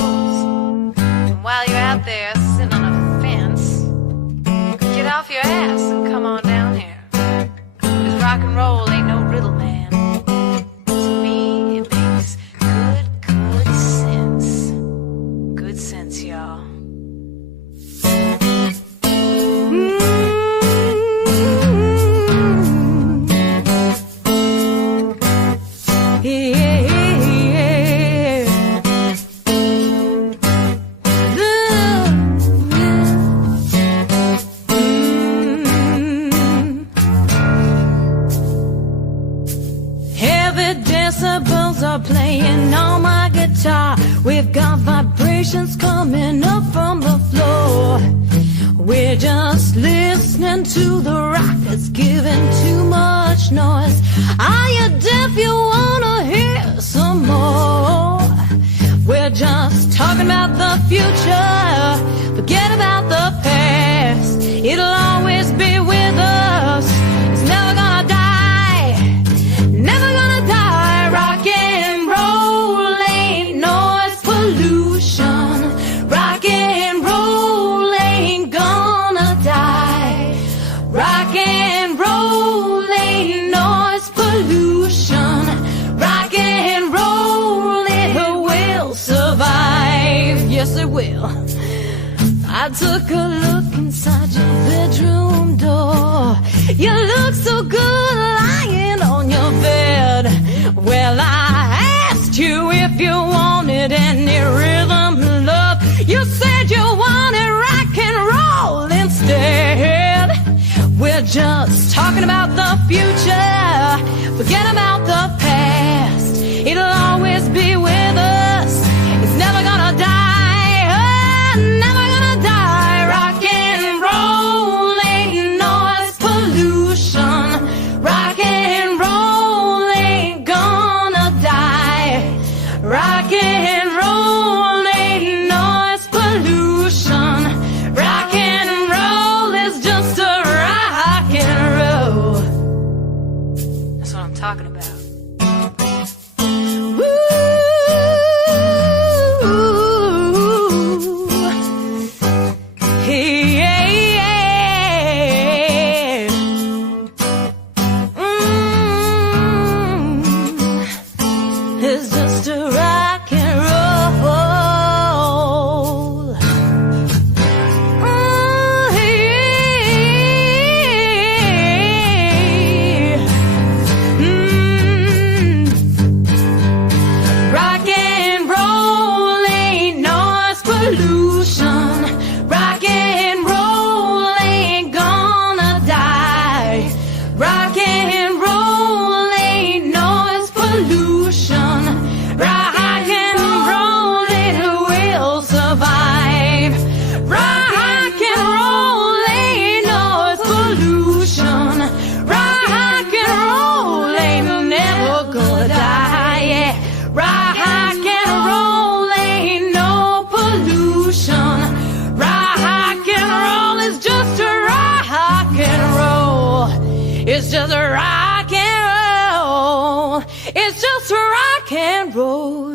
goes. And while you're out there sitting on a fence, get off your ass and come on down here. 'Cause rock and roll ain't no riddle, man. To me, it makes good sense. Good sense, y'all. Decibels are playing on my guitar. We've got vibrations coming up from the floor. We're just listening to the rock that's giving too much noise. Are you deaf? You wanna hear some more? We're just talking about the future. Forget about the past. It'll always be with us. It's never gonna die. Never gonna die. Rock and roll ain't noise pollution. Rock and roll ain't gonna die. Rock and roll ain't noise pollution. Rock and roll, it will survive. Yes, it will. I took a look inside your bedroom door. You look so good lying on your bed. Well, I asked you if you wanted any rhythm love. You said you wanted rock and roll instead. We're just talking about the future. Forget about the past. It'll always be with us. It's never gonna die. Oh, never gonna die. Rock and roll ain't noise pollution. Rock and roll ain't gonna die. Rock and roll ain't noise pollution. Rock and roll is just a rock and roll. That's what I'm talking about. It's just a rock and roll. Rock and roll ain't noise pollution. Rock and roll ain't gonna die. Rock and roll ain't noise pollution. Rock and roll, it will survive. Rock and roll ain't noise pollution. Rock and roll ain't never gonna die. Yeah. Rock and roll ain't no pollution. Rock and roll is just a rock and roll. It's just a rock and roll. It's just rock and roll.